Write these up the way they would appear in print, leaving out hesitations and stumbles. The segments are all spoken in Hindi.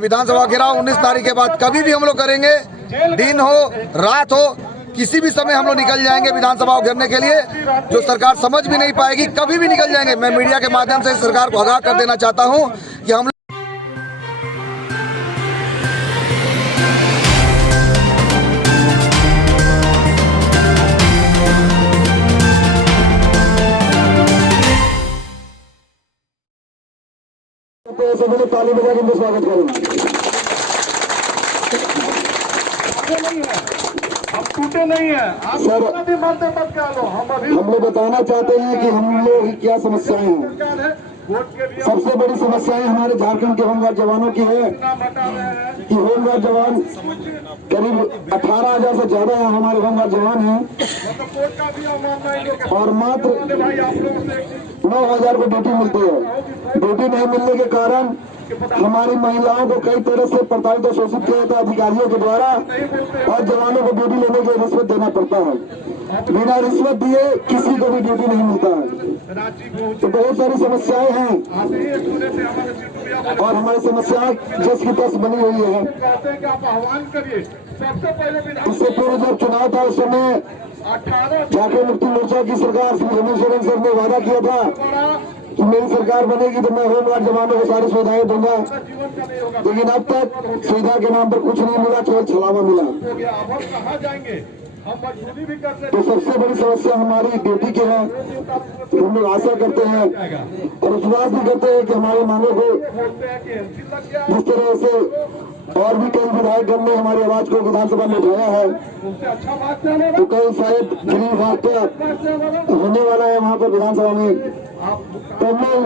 विधानसभा घेराव 19 तारीख के बाद कभी भी हम लोग करेंगे, दिन हो रात हो किसी भी समय हम लोग निकल जाएंगे विधानसभा घेरने के लिए। जो सरकार समझ भी नहीं पाएगी, कभी भी निकल जाएंगे। मैं मीडिया के माध्यम से सरकार को आगाह कर देना चाहता हूं कि हम ताली बजा के स्वागत करेंगे। हम टूटे नहीं है सर, मत क्या लो। हम लोग बताना चाहते हैं कि हम लोग की क्या समस्याएं हैं। सबसे बड़ी समस्याएं हमारे झारखंड के होमगार्ड जवानों की है कि होमगार्ड जवान करीब 18,000 से ज्यादा हमारे होमगार्ड जवान हैं और मात्र 9,000 को ड्यूटी मिलती है। ड्यूटी नहीं मिलने के कारण हमारी महिलाओं को कई तरह से प्रताड़ित और शोषित किया जाता है अधिकारियों के द्वारा और जवानों को ड्यूटी लेने के लिए रिश्वत देना पड़ता है। बिना रिश्वत दिए किसी को भी ड्यूटी नहीं मिलता है। तो बहुत सारी समस्याएं हैं और हमारी समस्याएं जिसकी तस बनी हुई है। इससे पूर्व जब चुनाव था उस समय झारखंड मुक्ति मोर्चा की सरकार श्री हेमंत सोरेन सर ने वादा किया था कि मेरी सरकार बनेगी तो मैं होमगार्ड जवानों को सारी सुविधाएं दूंगा, लेकिन अब तक सुविधा के नाम पर कुछ नहीं मिला, केवल छलावा मिला। तो सबसे बड़ी समस्या हमारी ड्यूटी की है। तो हम लोग आशा करते हैं और विश्वास भी करते हैं कि हमारी मांगों को जिस तरह से और भी कई विधायकगण ने हमारी आवाज को विधानसभा में उठाया है, तो कल शायद गृह विभाग का होने वाला है वहाँ पर विधानसभा में। तो हम लोग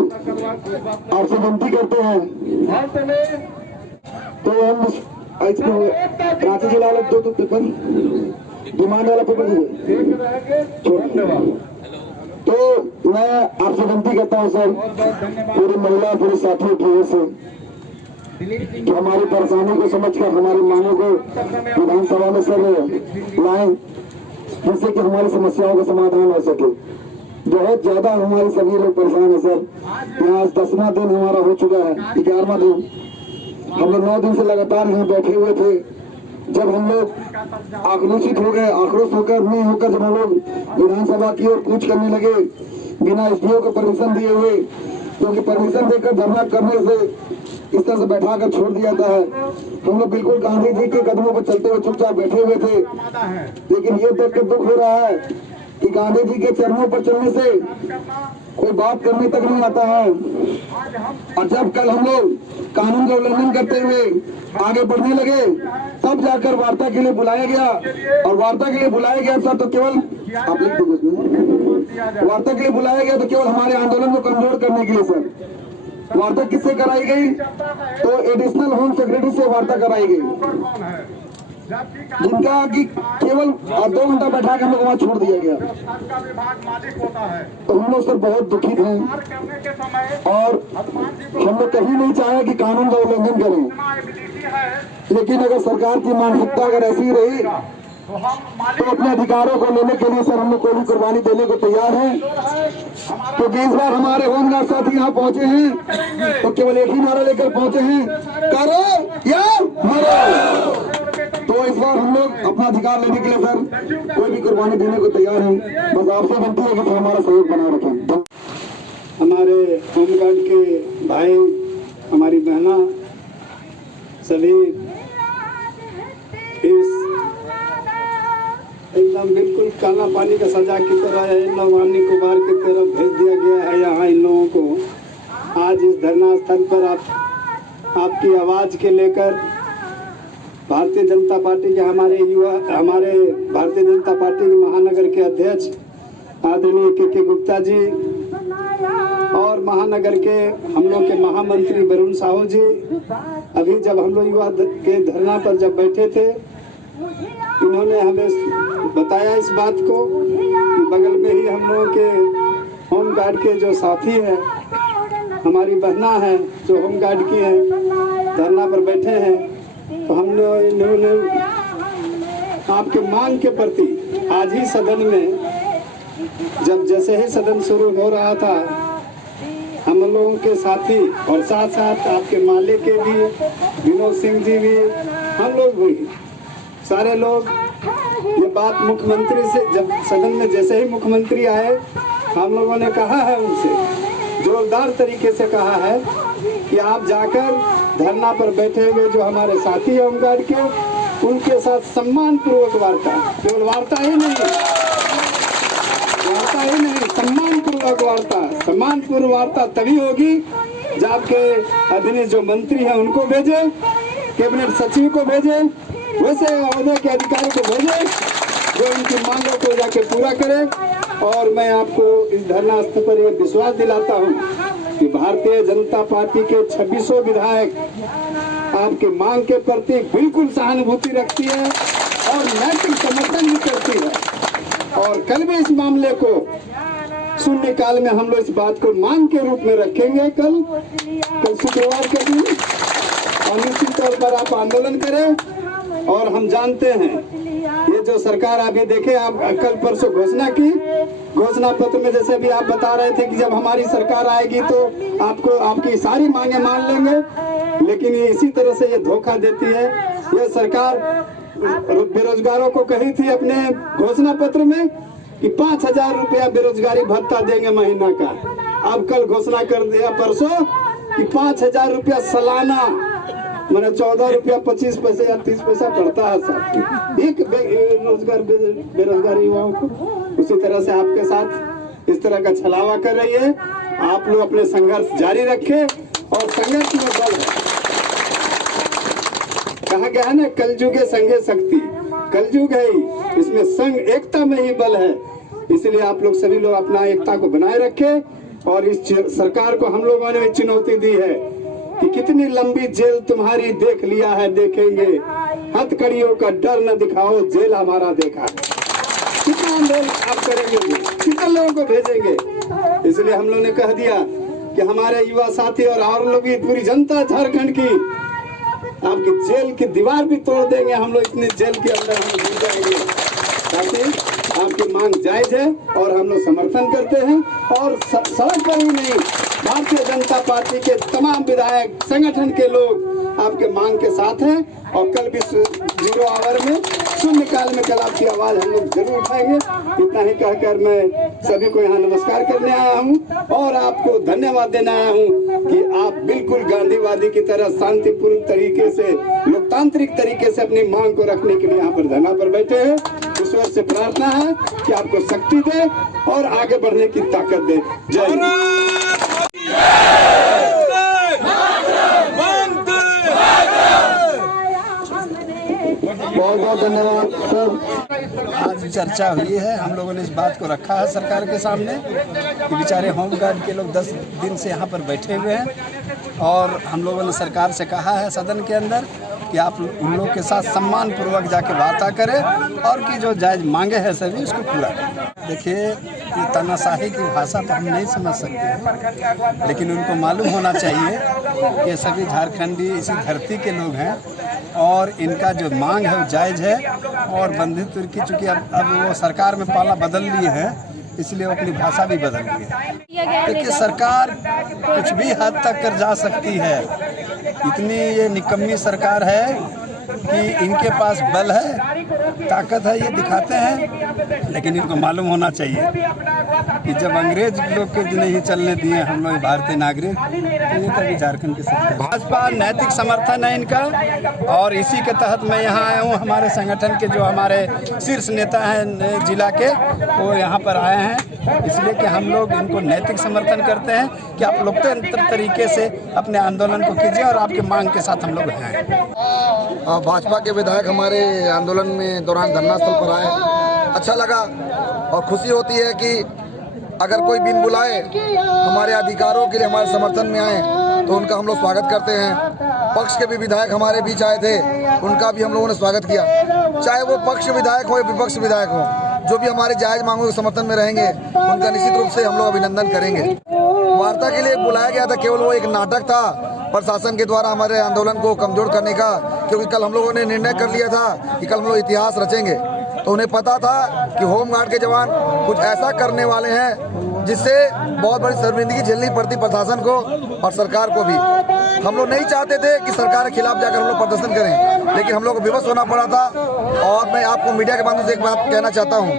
आपसे विनती करते हैं तो हम रांची जिला वाला दो पेपर डिमांड वाला पेपर तो मैं आपसे विनती करता हूँ सर, पूरी महिला पूरे साथियों की ओर से कि हमारी परेशानी को समझकर हमारी मांगों को विधानसभा में सर लाएं, जिससे कि हमारी समस्याओं का समाधान हो सके। बहुत ज्यादा हमारे सभी लोग परेशान है सर। यहाँ 10वां दिन हमारा हो चुका है, 11वां दिन। हम लोग 9 दिन से लगातार यहाँ बैठे हुए थे। जब हम लोग आक्रोशित हो गए, आक्रोश होकर नहीं होकर जब हम लोग विधानसभा की ओर कूच करने लगे बिना एसडीओ को परमिशन दिए हुए, क्योंकि परमिशन देकर धरना करने से इस तरह से बैठा कर छोड़ दिया जाता है। हम लोग बिल्कुल गांधी जी के कदमों पर चलते हुए चुपचाप बैठे हुए थे, लेकिन ये देख कर दुख हो रहा है कि गांधी जी के चरणों पर चलने से कोई बात करने तक नहीं आता है। और जब कल हम लोग कानून का उल्लंघन करते हुए आगे बढ़ने लगे, तब जाकर वार्ता के लिए बुलाया गया। और वार्ता के लिए बुलाया गया सर तो केवल आप वार्ता के लिए बुलाया गया तो केवल हमारे आंदोलन को कमजोर करने के लिए सर। वार्ता किससे कराई गई? तो एडिशनल होम सेक्रेटरी से वार्ता कराई गई, जिनका कि केवल 2 घंटा बैठा के हम लोग वहाँ छोड़ दिया गया। तो हम लोग सर बहुत दुखित हैं और हम लोग कभी नहीं चाहे कि कानून का उल्लंघन करें, लेकिन अगर सरकार की मानसिकता अगर ऐसी रही तो अपने अधिकारों को लेने के लिए सर हम लोग कोई भी कुर्बानी देने को तैयार हैं। क्योंकि इस बार हमारे होमगार्ड साथी यहाँ पहुंचे हैं तो केवल एक ही नारा लेकर पहुंचे हैं, करो या मरो। तो इस बार हम लोग अपना अधिकार लेने के लिए सर कोई भी कुर्बानी देने को तैयार हैं। बस आपसे विनती है कि हमारा सहयोग बनाए रखें। हमारे होमगार्ड के भाई, हमारी बहना सभी इस एकदम बिल्कुल काला पानी का सजा की तरह है, नवानी कुमार की तरफ भेज दिया गया है यहाँ इन लोगों को। आज इस धरना स्थल पर आपकी आवाज़ के लेकर भारतीय जनता पार्टी के हमारे भारतीय जनता पार्टी के महानगर के अध्यक्ष आदरणीय के गुप्ता जी और महानगर के हम लोग के महामंत्री वरुण साहू जी, अभी जब हम लोग युवा के धरना पर जब बैठे थे, इन्होंने हमें बताया इस बात को कि बगल में ही हम लोगों के होमगार्ड के जो साथी हैं, हमारी बहना है जो होमगार्ड की हैं, धरना पर बैठे हैं। तो हमने इन्होंने आपके मांग के प्रति आज ही सदन में जब जैसे ही सदन शुरू हो रहा था हम लोगों के साथी और साथ साथ आपके मालिक के भी, विनोद सिंह जी भी, हम लोग भी, सारे लोग ये बात मुख्यमंत्री से जब सदन में जैसे ही मुख्यमंत्री आए, हम लोगों ने कहा है उनसे, जोरदार तरीके से कहा है कि आप जाकर धरना पर बैठे हुए जो हमारे साथी हैं होमगार्ड के, उनके साथ सम्मान पूर्वक वार्ता, केवल वार्ता ही नहीं, सम्मान पूर्वक वार्ता, सम्मान पूर्वक वार्ता तभी होगी जब आपके अधीन जो मंत्री हैं उनको भेजे, कैबिनेट सचिव को भेजे, वैसे अहदे के अधिकारी को भेजे जो उनकी मांगों को जाके पूरा करे। और मैं आपको इस धरना स्थल पर यह विश्वास दिलाता हूं कि भारतीय जनता पार्टी के 26 विधायक आपके मांग के प्रति बिल्कुल सहानुभूति रखती है और नैतिक समर्थन भी करती है। और कल भी इस मामले को शून्यकाल में हम लोग इस बात को मांग के रूप में रखेंगे। कल शुक्रवार के दिन निश्चित तौर पर आप आंदोलन करें। और हम जानते हैं ये जो सरकार अभी देखे, आप कल परसों घोषणा की, घोषणा पत्र में जैसे भी आप बता रहे थे कि जब हमारी सरकार आएगी तो आपको आपकी सारी मांगे मान लेंगे, लेकिन ये इसी तरह से ये धोखा देती है। ये सरकार बेरोजगारों को कही थी अपने घोषणा पत्र में कि 5,000 रुपया बेरोजगारी भत्ता देंगे महीना का। अब कल घोषणा कर दिया परसों कि 5,000 रुपया सालाना, मैंने 14 रुपया 25 पैसे या 30 पैसा पड़ता है साहब एक बेरोजगार युवाओं को। उसी तरह से आपके साथ इस तरह का छलावा कर रही है। आप लोग अपने संघर्ष जारी रखें और संघर्ष में बल है। कहा गया है ना, कलयुगे संघे शक्ति, कलयुग है ही, इसमें संघ एकता में ही बल है। इसलिए आप लोग सभी लोग अपना एकता को बनाए रखें। और इस सरकार को हम लोगों ने चुनौती दी है कि कितनी लंबी जेल तुम्हारी देख लिया है, देखेंगे, हथकड़ियों का डर न दिखाओ, जेल हमारा देखा है। कितना लोग आप करेंगे, कितने लोगों को भेजेंगे। इसलिए हम लोग ने कह दिया कि हमारे युवा साथी और लोग भी, पूरी जनता झारखंड की, आपकी जेल की दीवार भी तोड़ देंगे हम लोग, इतनी जेल के अंदर हम घुस जाएंगे, ताकि आपकी मांग जायज है और हम लोग समर्थन करते हैं। और सड़क पर ही नहीं, भारतीय जनता पार्टी के तमाम विधायक, संगठन के लोग आपके मांग के साथ हैं। और कल भी 0 आवर में, शून्यकाल में कल आपकी आवाज हम लोग जरूर उठाएंगे। इतना ही कहकर मैं सभी को यहाँ नमस्कार करने आया हूँ और आपको धन्यवाद देने आया हूँ कि आप बिल्कुल गांधीवादी की तरह शांतिपूर्ण तरीके से, लोकतांत्रिक तरीके से अपनी मांग को रखने के लिए यहाँ पर धरना पर बैठे हैं। ईश्वर से प्रार्थना है कि आपको शक्ति दे और आगे बढ़ने की ताकत दे। जय हिंद। बहुत बहुत धन्यवाद सर। आज चर्चा हुई है, हम लोगों ने इस बात को रखा है सरकार के सामने कि बेचारे होमगार्ड के लोग 10 दिन से यहाँ पर बैठे हुए हैं। और हम लोगों ने सरकार से कहा है सदन के अंदर कि आप उन लोग के साथ सम्मान पूर्वक जाके वार्ता करें और कि जो जायज मांगे हैं सभी उसको पूरा करें। देखिए, ये तानाशाही की भाषा तो हम नहीं समझ सकते हैं, लेकिन उनको मालूम होना चाहिए कि सभी झारखंडी इसी धरती के लोग हैं और इनका जो मांग है वो जायज़ है। और बंदी तुर्की चूँकि अब वो सरकार में पाला बदल लिए हैं, इसलिए वो अपनी भाषा भी बदल ली है। देखिए, सरकार कुछ भी हद तक कर जा सकती है। इतनी ये निकम्मी सरकार है कि इनके पास बल है, ताकत है, ये दिखाते हैं। लेकिन इनको मालूम होना चाहिए कि जब अंग्रेज लोग के नहीं चलने दिए हम लोग भारतीय नागरिक, तो ये कभी झारखंड की सरकार। भाजपा नैतिक समर्थन है इनका और इसी के तहत मैं यहाँ आया हूँ। हमारे संगठन के जो हमारे शीर्ष नेता हैं जिला के, वो यहाँ पर आए हैं इसलिए कि हम लोग इनको नैतिक समर्थन करते हैं कि आप लोकतंत्र तरीके से अपने आंदोलन को कीजिए और आपके मांग के साथ हम लोग हैं। भाजपा के विधायक हमारे आंदोलन में दौरान धरना स्थल पर आए, अच्छा लगा और खुशी होती है कि अगर कोई बिन बुलाए हमारे अधिकारों के लिए हमारे समर्थन में आए तो उनका हम लोग स्वागत करते हैं। पक्ष के भी विधायक हमारे बीच आए थे, उनका भी हम लोगों ने स्वागत किया। चाहे वो पक्ष विधायक हो या विपक्ष विधायक हो, जो भी हमारे जायज मांगों के समर्थन में रहेंगे उनका निश्चित रूप से हम लोग अभिनंदन करेंगे। वार्ता के लिए बुलाया गया था, केवल वो एक नाटक था प्रशासन के द्वारा हमारे आंदोलन को कमजोर करने का, क्योंकि कल हम लोगों ने निर्णय कर लिया था कि कल हम लोग इतिहास रचेंगे। तो उन्हें पता था कि होमगार्ड के जवान कुछ ऐसा करने वाले हैं जिससे बहुत बड़ी शर्मिंदगी झेलनी पड़ती प्रशासन को और सरकार को भी। हम लोग नहीं चाहते थे कि सरकार के खिलाफ जाकर हम लोग प्रदर्शन करें, लेकिन हम लोग को विवश होना पड़ा था। और मैं आपको मीडिया के माध्यम से एक बात कहना चाहता हूँ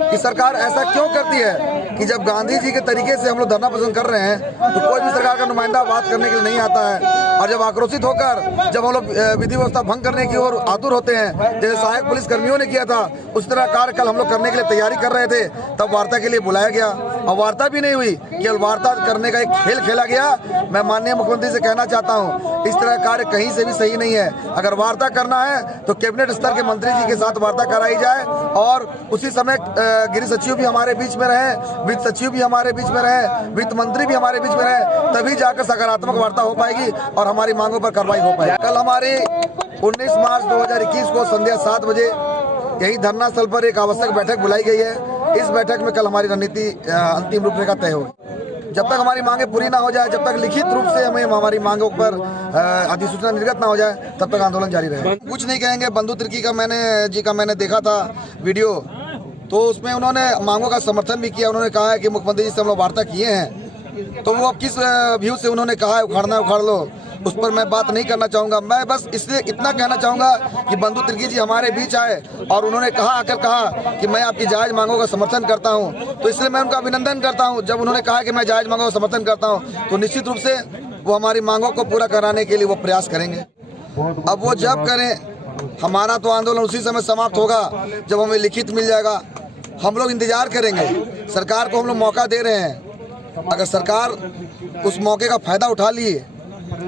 कि सरकार ऐसा क्यों करती है कि जब गांधी जी के तरीके से हम लोग धरना प्रदर्शन कर रहे हैं तो कोई भी सरकार का नुमाइंदा बात करने के लिए नहीं आता है, और जब आक्रोशित होकर जब हम लोग विधि व्यवस्था भंग करने की ओर आतुर होते हैं, जैसे सहायक पुलिस कर्मियों ने किया था, उस तरह कार्य कल हम लोग करने के लिए तैयारी कर रहे थे, तब वार्ता के लिए बुलाया गया और वार्ता भी नहीं हुई, केवल वार्ता करने का एक खेल खेला गया। मैं माननीय मुख्यमंत्री से कहना चाहता हूँ, इस तरह कार्य कहीं से भी सही नहीं है। अगर वार्ता करना है तो कैबिनेट स्तर के मंत्री जी के साथ वार्ता कराई जाए, और उसी समय गृह सचिव भी हमारे बीच में रहे, वित्त सचिव भी हमारे बीच में रहे, वित्त मंत्री भी हमारे बीच में रहे, तभी जाकर सकारात्मक वार्ता हो पाएगी और हमारी मांगों पर कार्रवाई हो पाएगी। कल हमारी 19 मार्च 2021 को संध्या 7 बजे यही धरना स्थल पर एक आवश्यक बैठक बुलाई गई है। इस बैठक में कल हमारी रणनीति अंतिम रूपरेखा तय होगी। जब तक हमारी मांगे पूरी ना हो जाए, जब तक लिखित रूप से हमें हमारी मांगों पर अधिसूचना निर्गत ना हो जाए, तब तक आंदोलन जारी रहेगा। कुछ नहीं कहेंगे। बंधु तिर्की का मैंने देखा था वीडियो, तो उसमें उन्होंने मांगों का समर्थन भी किया। उन्होंने कहा है कि मुख्यमंत्री जी से हम लोग वार्ता किए हैं, तो वो अब किस व्यू से उन्होंने कहा है उखाड़ना है उखाड़ लो, उस पर मैं बात नहीं करना चाहूँगा। मैं बस इसलिए इतना कहना चाहूँगा कि बंधु तिर्की जी हमारे बीच आए और उन्होंने आकर कहा कि मैं आपकी जायज़ मांगों का समर्थन करता हूँ, तो इसलिए मैं उनका अभिनंदन करता हूँ। जब उन्होंने कहा कि मैं जायज़ मांगों का समर्थन करता हूँ, तो निश्चित रूप से वो हमारी मांगों को पूरा कराने के लिए वो प्रयास करेंगे। अब वो जब करें, हमारा तो आंदोलन उसी समय समाप्त होगा जब हमें लिखित मिल जाएगा। हम लोग इंतजार करेंगे, सरकार को हम लोग मौका दे रहे हैं। अगर सरकार उस मौके का फायदा उठा लिए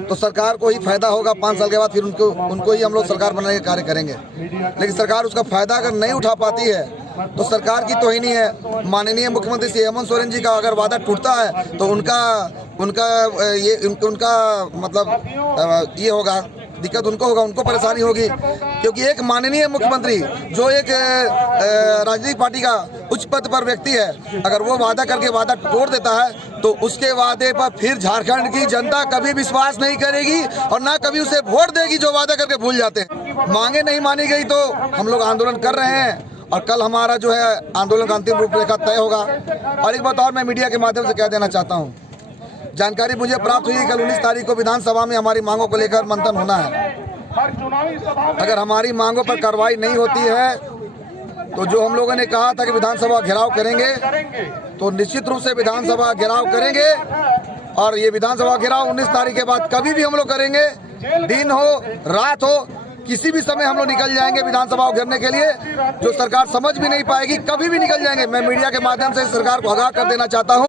तो सरकार को ही फायदा होगा। 5 साल के बाद फिर उनको ही हम लोग सरकार बनाने का कार्य करेंगे। लेकिन सरकार उसका फायदा अगर नहीं उठा पाती है तो सरकार की तौहीनी है। माननीय मुख्यमंत्री श्री हेमंत सोरेन जी का अगर वादा टूटता है तो उनका मतलब ये होगा, दिक्कत उनको होगा, उनको परेशानी होगी। क्योंकि एक माननीय मुख्यमंत्री जो एक राजनीतिक पार्टी का उच्च पद पर व्यक्ति है, अगर वो वादा करके वादा तोड़ देता है तो उसके वादे पर फिर झारखंड की जनता कभी विश्वास नहीं करेगी और ना कभी उसे वोट देगी जो वादा करके भूल जाते हैं। मांगे नहीं मानी गई तो हम लोग आंदोलन कर रहे हैं, और कल हमारा जो है आंदोलन का अंतिम रूपरेखा तय होगा। और एक बात और मैं मीडिया के माध्यम से कह देना चाहता हूँ, जानकारी मुझे प्राप्त हुई कल 19 तारीख को विधानसभा में हमारी मांगों को लेकर मंथन होना है। अगर हमारी मांगों पर कार्रवाई नहीं होती है तो जो हम लोगों ने कहा था कि विधानसभा घेराव करेंगे, तो निश्चित रूप से विधानसभा घेराव करेंगे। और ये विधानसभा घेराव 19 तारीख के बाद कभी भी हम लोग करेंगे, दिन हो रात हो, किसी भी समय हम लोग निकल जाएंगे विधानसभा को घेरने के लिए। जो सरकार समझ भी नहीं पाएगी, कभी भी निकल जाएंगे। मैं मीडिया के माध्यम से सरकार को आगाह कर देना चाहता हूँ।